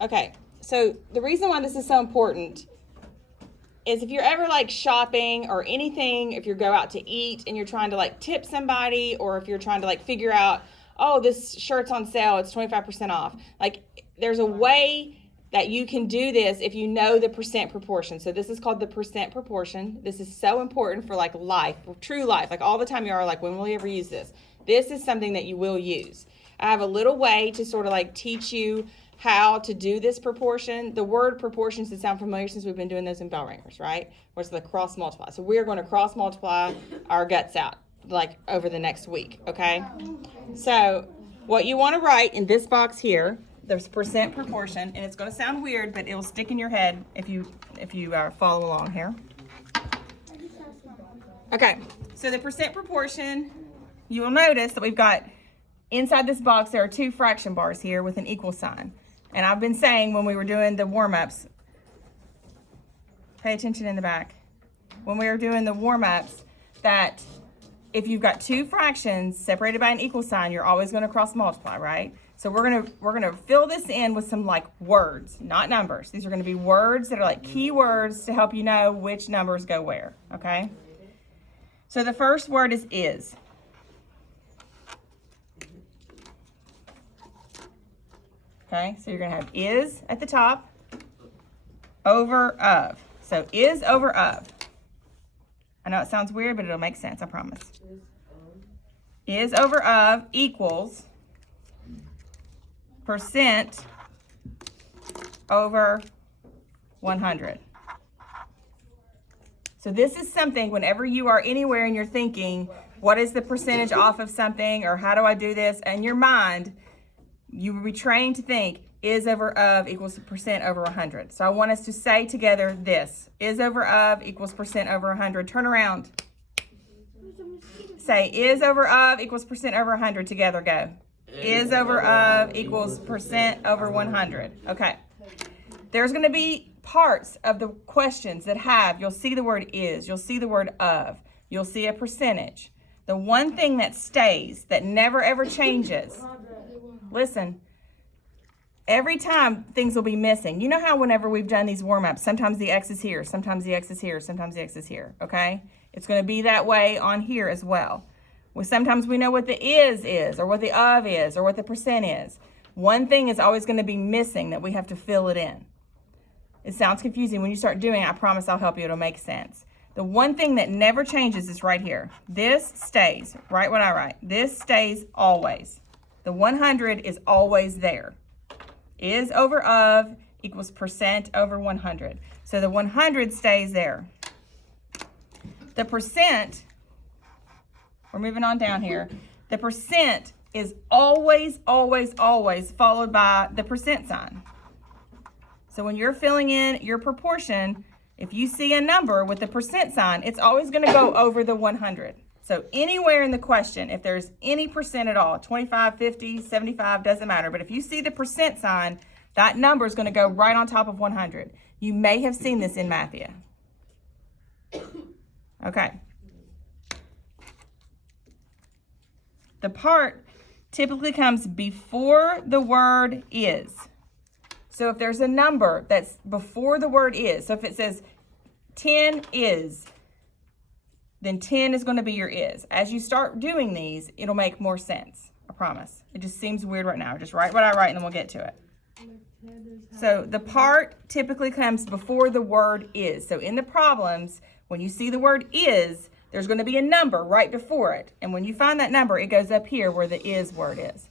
Okay, so the reason why this is so important is if you're ever like shopping or anything, if you go out to eat and you're trying to like tip somebody, or if you're trying to like figure out, oh, this shirt's on sale, it's 25% off. Like, there's a way that you can do this if you know the percent proportion. So this is called the percent proportion. This is so important for like life, for true life. Like all the time you are like, when will you ever use this? This is something that you will use. I have a little way to sort of like teach you how to do this proportion. The word proportion should sound familiar since we've been doing those in bell ringers, right? What's the cross multiply? So we're going to cross multiply our guts out like over the next week, okay? So what you want to write in this box here, there's percent proportion, and it's going to sound weird, but it'll stick in your head if you follow along here. Okay, so the percent proportion, you will notice that we've got inside this box, there are two fraction bars here with an equal sign. And I've been saying when we were doing the warm-ups, pay attention in the back. When we were doing the warm-ups, that if you've got two fractions separated by an equal sign, you're always going to cross multiply, right? So we're gonna fill this in with some like words, not numbers. These are going to be words that are like key words to help you know which numbers go where, okay? So the first word is. Okay, so you're going to have is at the top, over of. So is over of. I know it sounds weird, but it'll make sense, I promise. Is over of equals percent over 100. So this is something whenever you are anywhere and you're thinking, what is the percentage off of something, or how do I do this? In your mind, you will be trained to think is over of equals percent over 100. So I want us to say together this. Is over of equals percent over 100. Turn around. Say is over of equals percent over 100. Together, go. Is over of equals percent over 100. Okay. There's going to be parts of the questions that you'll see the word is, you'll see the word of, you'll see a percentage. The one thing that stays, that never ever changes, listen, every time things will be missing. You know how whenever we've done these warm-ups, sometimes the X is here, sometimes the X is here, sometimes the X is here, okay? It's going to be that way on here as well. Sometimes we know what the is, or what the of is, or what the percent is. One thing is always going to be missing that we have to fill it in. It sounds confusing. When you start doing it, I promise I'll help you. It'll make sense. The one thing that never changes is right here. This stays. Write what I write. This stays always. The 100 is always there. Is over of equals percent over 100. So the 100 stays there. The percent, we're moving on down here. The percent is always, always, always followed by the percent sign. So when you're filling in your proportion, if you see a number with the percent sign, it's always going to go over the 100. So anywhere in the question, if there's any percent at all, 25, 50, 75, doesn't matter. But if you see the percent sign, that number is going to go right on top of 100. You may have seen this in Mathia. Okay. The part typically comes before the word is. So if there's a number that's before the word is, so if it says 10 is, then 10 is going to be your is. As you start doing these, it'll make more sense. I promise. It just seems weird right now. Just write what I write and then we'll get to it. So the part typically comes before the word is. So in the problems, when you see the word is, there's going to be a number right before it. And when you find that number, it goes up here where the is word is.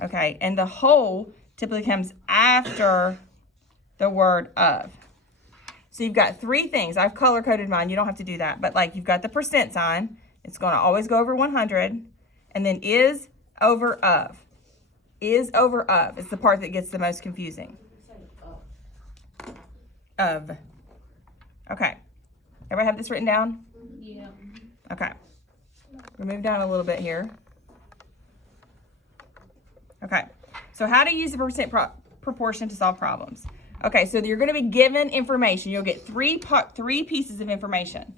Okay, and the whole typically comes after the word of. So you've got three things. I've color-coded mine. You don't have to do that. But like you've got the percent sign. It's going to always go over 100. And then is over of. Is over of is the part that gets the most confusing. Of. Okay. Everybody have this written down? Yeah. Okay. We'll move down a little bit here. Okay. So how to use the percent proportion to solve problems. Okay, so you're going to be given information. You'll get three pieces of information.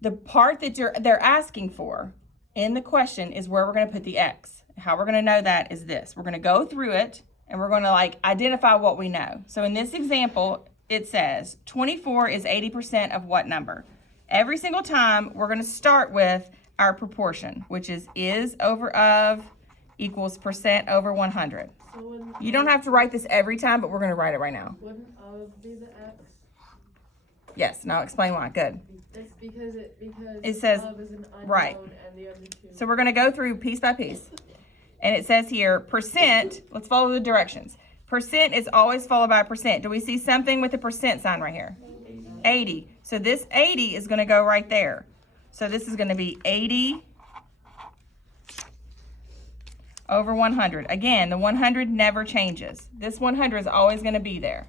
The part that they're asking for in the question is where we're going to put the X. How we're going to know that is this. We're going to go through it, and we're going to like identify what we know. So in this example, it says 24 is 80% of what number? Every single time we're going to start with our proportion, which is over of equals percent over 100. So You don't have to write this every time, but we're going to write it right now. wouldn't of be the x? Yes, and I'll explain why. Good. It's because It says- of is an unknown right. and the other two. So we're going to go through piece by piece. And it says here, percent, let's follow the directions. Percent is always followed by a percent. Do we see something with a percent sign right here? 80. So this 80 is going to go right there. So this is going to be 80 over 100. Again, the 100 never changes. This 100 is always going to be there.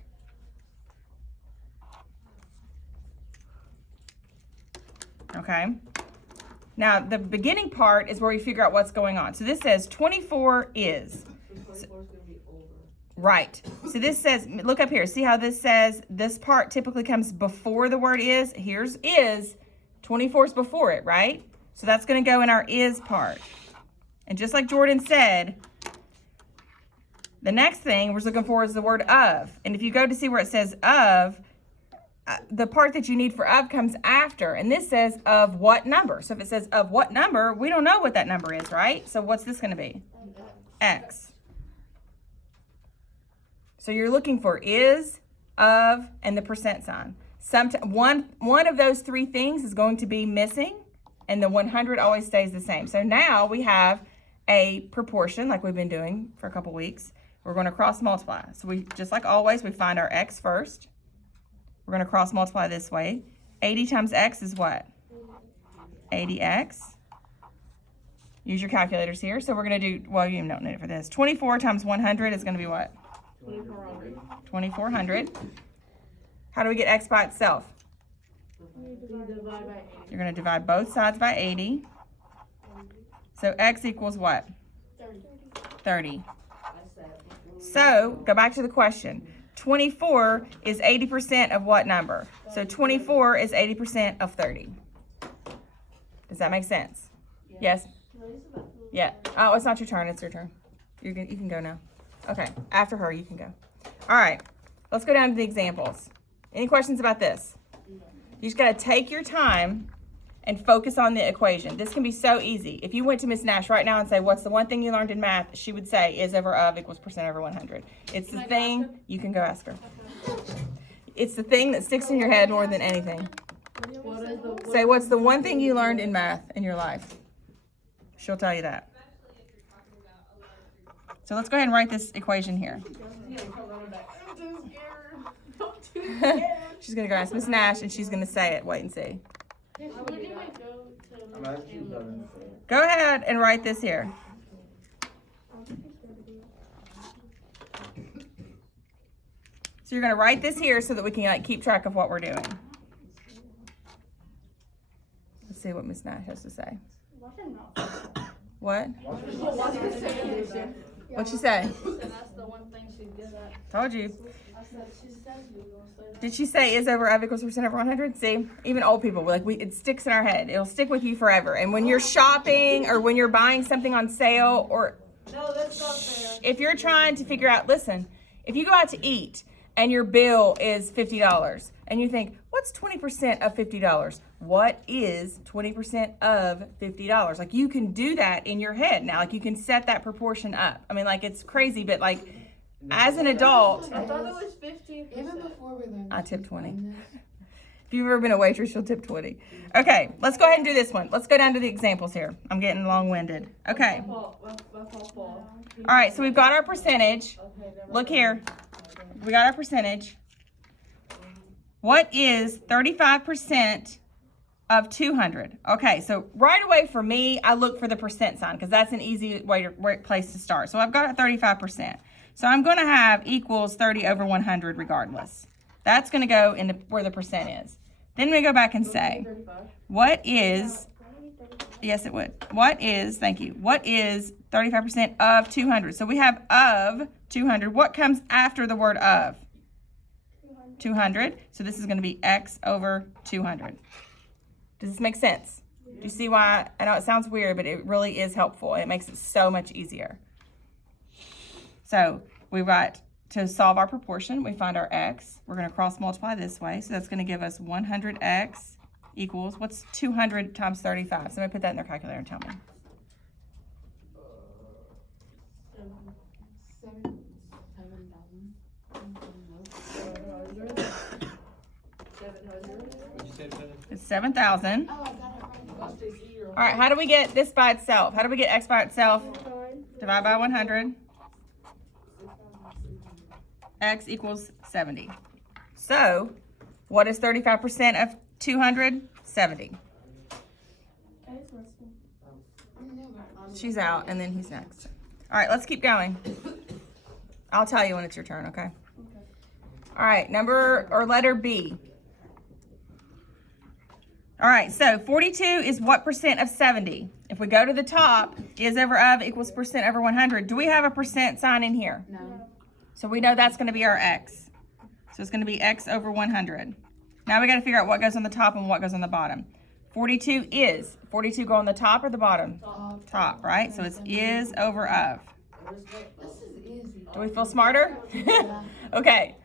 Okay. Now, the beginning part is where we figure out what's going on. So this says 24 is. Right. So this says, look up here. See how this says this part typically comes before the word is? Here's is. 24 is before it, right? So that's going to go in our is part. And just like Jordan said, the next thing we're looking for is the word of. And if you go to see where it says of, the part that you need for of comes after. And this says of what number. So if it says of what number, we don't know what that number is, right? So what's this going to be? X. So you're looking for is, of, and the percent sign. One of those three things is going to be missing, and the 100 always stays the same. So now we have a proportion like we've been doing for a couple weeks. We're going to cross multiply. So we, just like always, we find our x first. We're going to cross multiply this way. 80 times x is what? 80x. Use your calculators here. So we're going to do, well, you don't need it for this. 24 times 100 is going to be what? 2400. 2400. How do we get x by itself? You divide by 8. You're going to divide both sides by 80. So x equals what? 30. So go back to the question. 24 is 80% of what number? So 24 is 80% of 30. Does that make sense? Yes? Yeah. Oh, it's not your turn. It's your turn. You can go now. Okay. After her, you can go. All right. Let's go down to the examples. Any questions about this? You just got to take your time and focus on the equation. This can be so easy. If you went to Miss Nash right now and say, what's the one thing you learned in math? She would say, is over of equals percent over 100. It's the thing, you can go ask her. It's the thing that sticks in your head more than anything. Say, what's the one thing you learned in math in your life? She'll tell you that. So let's go ahead and write this equation here. She's going to go ask Miss Nash and she's going to say it. Wait and see. Go ahead and write this here. So you're going to write this here so that we can keep track of what we're doing. Let's see what Miss Nash has to say. What? What'd she say? That's the one thing she's good at. Told you. I said she says she's gonna say that. Did she say is over of equals percent over 100? See, even old people, it sticks in our head. It'll stick with you forever. And when you're shopping or when you're buying something on sale or No, that's not fair. if you're trying to figure out, listen, if you go out to eat and your bill is $50 and you think, what's 20% of $50? What is 20% of $50? Like you can do that in your head now. Like you can set that proportion up. I mean, like it's crazy, but like as an adult, I thought it was 15%. Even before we learned. I tip 20. If you've ever been a waitress, you'll tip 20. Okay, let's go ahead and do this one. Let's go down to the examples here. I'm getting long-winded. Okay. All All right, so we've got our percentage. Look here. We got our percentage. What is 35% of 200? Okay, so right away for me, I look for the percent sign because that's an easy place to start. So I've got a 35%. So I'm going to have equals 30 over 100 regardless. That's going to go in where the percent is. Then we go back and say, what is, yes it would, what is, thank you, what is 35% of 200? So we have of 200. What comes after the word of? 200. So this is going to be x over 200. Does this make sense? Do you see why? I know it sounds weird, but it really is helpful. It makes it so much easier. So we've got to solve our proportion, we find our x. We're going to cross multiply this way. So that's going to give us 100x equals, what's 200 times 35? Somebody put that in their calculator and tell me. 700. It's 7,000. Oh, I got it right. All right, how do we get this by itself? How do we get x by itself? Divide by 100. X equals 70. So, what is 35% of 200? 70. She's out, and then he's next. All right, let's keep going. I'll tell you when it's your turn, okay? All right, number or letter B. All right, so 42 is what percent of 70? If we go to the top, is over of equals percent over 100. Do we have a percent sign in here? No. So we know that's going to be our x. So it's going to be x over 100. Now we got to figure out what goes on the top and what goes on the bottom. 42 is. 42 go on the top or the bottom? Top, right? So it's is over of. This is easy. Do we feel smarter? Okay.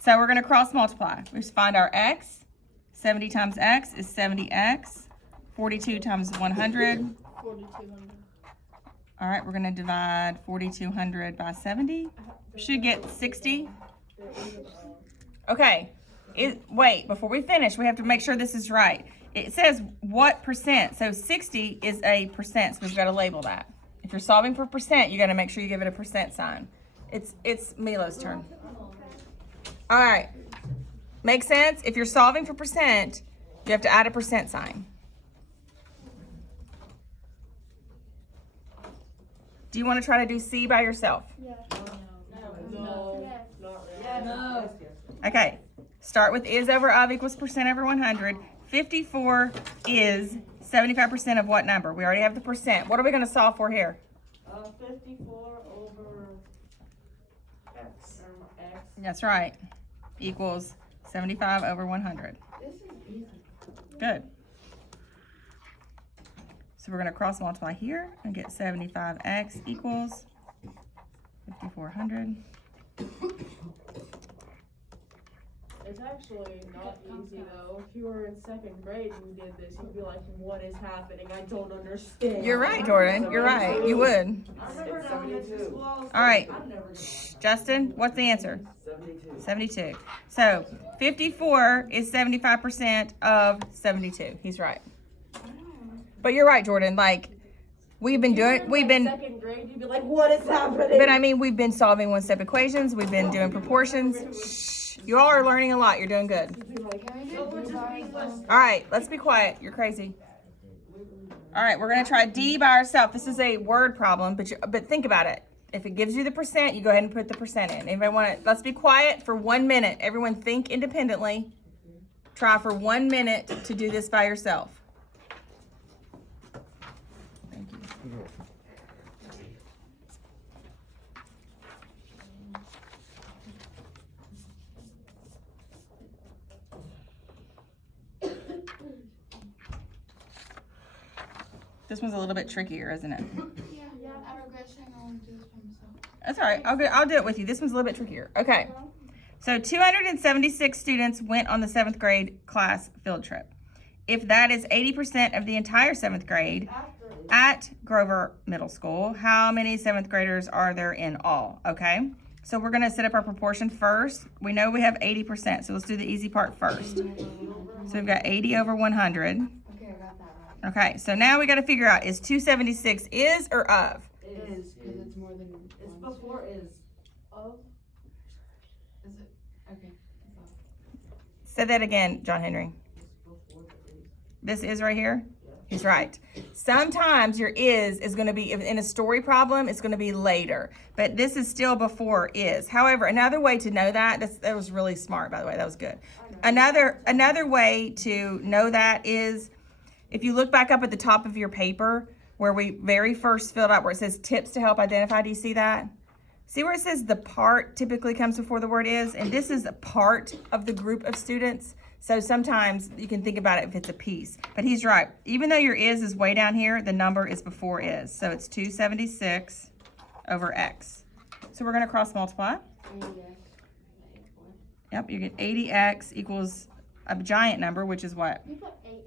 So we're going to cross multiply. We just find our x. 70 times x is 70x. 42 times 100. 4,200. All right, we're going to divide 4,200 by 70. Should get 60. Okay. Wait, before we finish, we have to make sure this is right. It says what percent. So 60 is a percent, so we've got to label that. If you're solving for percent, you got to make sure you give it a percent sign. It's Milo's turn. All right. Makes sense? If you're solving for percent, you have to add a percent sign. Do you want to try to do C by yourself? No, not really. No. Okay. Start with is over of equals percent over 100. 54 is 75% of what number? We already have the percent. What are we going to solve for here? 54 over X. That's right. Equals 75 over 100. This is easy. Good. So we're going to cross multiply here and get 75x equals 5,400. It's actually not easy though. If you were in second grade and you did this, you'd be like, what is happening? I don't understand. You're right, Jordan. You're right. You would. I remember in elementary school. All right. I've never done that. Justin, what's the answer? 72. So 54 is 75% of 72. He's right. But you're right, Jordan. Like, we've been Second grade, you'd be like, what is happening? but I mean, we've been solving one-step equations. We've been doing proportions. Shh. You all are learning a lot. You're doing good. Can we do divide? All right, let's be quiet. You're crazy. All right, we're gonna try D by ourselves. This is a word problem, but think about it. If it gives you the percent, you go ahead and put the percent in. Anybody want to? Let's be quiet for 1 minute. Everyone, think independently. Try for 1 minute to do this by yourself. Thank you. This one's a little bit trickier, isn't it? Yeah. I regret saying I want to do this by myself. That's all right. I'll do it with you. This one's a little bit trickier. Okay. So 276 students went on the 7th grade class field trip. If that is 80% of the entire 7th grade at Grover Middle School, how many 7th graders are there in all? Okay. So we're going to set up our proportion first. We know we have 80%, so let's do the easy part first. So we've got 80 over 100. Okay, I got that right. Okay, so now we got to figure out, is 276 is or of? It is, because it's more than It's one. before is. Of. Is it? Okay. Say that again, John Henry. This is right here? He's right. Sometimes your is going to be, in a story problem, it's going to be later. But this is still before is. However, another way to know that was really smart, by the way. That was good. Another way to know that is, if you look back up at the top of your paper, where we very first filled out where it says tips to help identify, do you see that? See where it says the part typically comes before the word is? And this is a part of the group of students. So sometimes you can think about it if it's a piece. But he's right. Even though your is way down here, the number is before is. So it's 276 over x. So we're gonna cross multiply. Yep, you get 80x equals a giant number, which is what? You put 8x.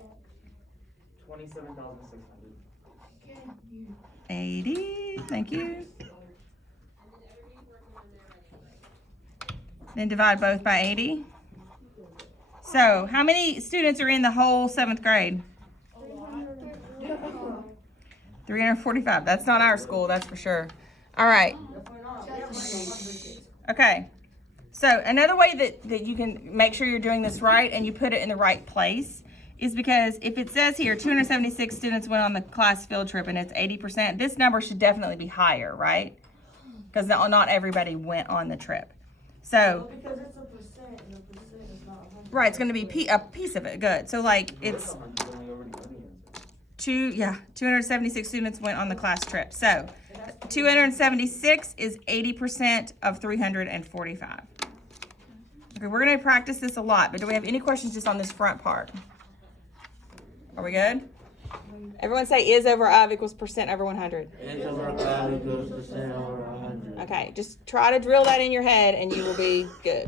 27,600. 80, thank you. Then divide both by 80. So how many students are in the whole 7th grade? 345. That's not our school, that's for sure. All right. Okay. So another way that you can make sure you're doing this right and you put it in the right place is because if it says here 276 students went on the class field trip and it's 80%, this number should definitely be higher, right? Because not everybody went on the trip. So, Because it's a percent, and a percent is not 100. right, it's going to be a piece of it. Good. So like it's 276 students went on the class trip. So 276 is 80% of 345. Okay, we're going to practice this a lot, but do we have any questions just on this front part? Are we good? Everyone say is over of equals percent over 100. Is over 5 equals percent over 100. Okay, just try to drill that in your head and you will be good.